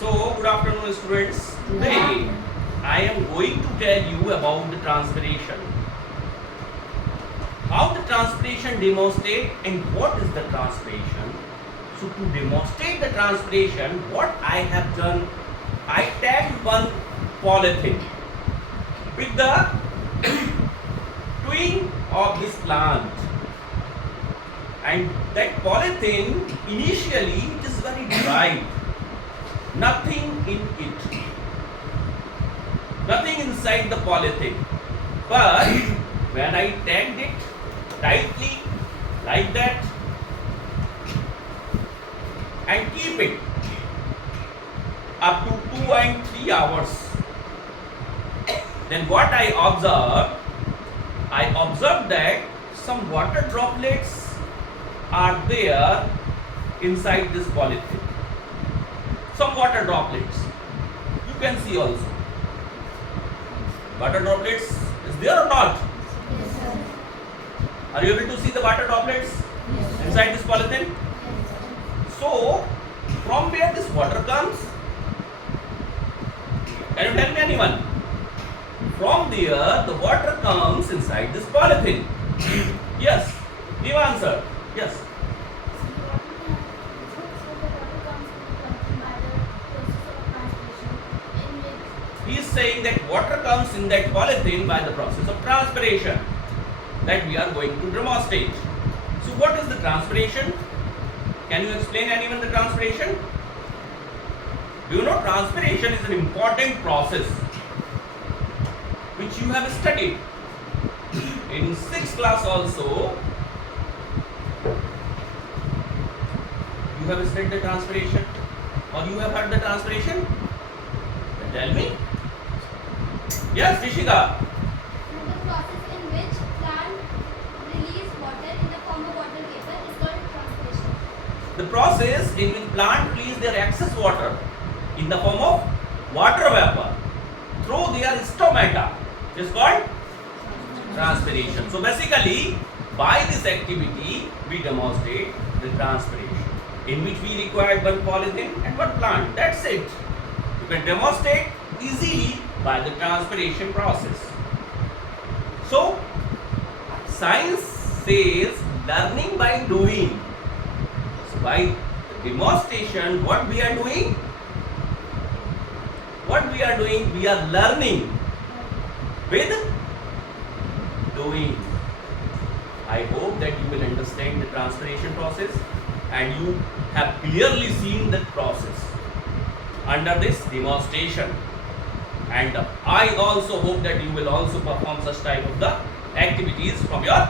So, good afternoon, students. Today, I am going to tell you about the transpiration. How the transpiration demonstrate and what is the transpiration. So, to demonstrate the transpiration, what I have done, I tagged one polythene with the twig of this plant. And that polythene, initially, it is very dry. Nothing in it, nothing inside the polythene. But when I tagged it tightly like that and keep it up to 2 and 3 hours, then what I observed that some water droplets are there inside this polythene. Some water droplets. You can see also. Water droplets is there or not? Yes, sir. Are you able to see the water droplets Yes, sir. inside this polythene? Yes, sir. So, from where this water comes? Can you tell me anyone? From there, the water comes inside this polythene. Yes. Give answer. Yes. He is saying that water comes in that polythene by the process of transpiration that we are going to demonstrate. So what is the transpiration? Can you explain anyone the transpiration? Do you know transpiration is an important process which you have studied in 6th class also. You have studied the transpiration or you have heard the transpiration? Then tell me. Yes, Rishika. The process in which plant release water in the form of water vapor is called transpiration. The process in which plant release their excess water in the form of water vapor through their stomata is called transpiration. So basically, by this activity, we demonstrate the transpiration in which we require one polythene and one plant. That's it. You can demonstrate easily by the transpiration process. So, science says learning by doing. So, by demonstration, what we are doing? What we are doing? We are learning with doing. I hope that you will understand the transpiration process and you have clearly seen that process under this demonstration. And I also hope that you will also perform such type of the activities from your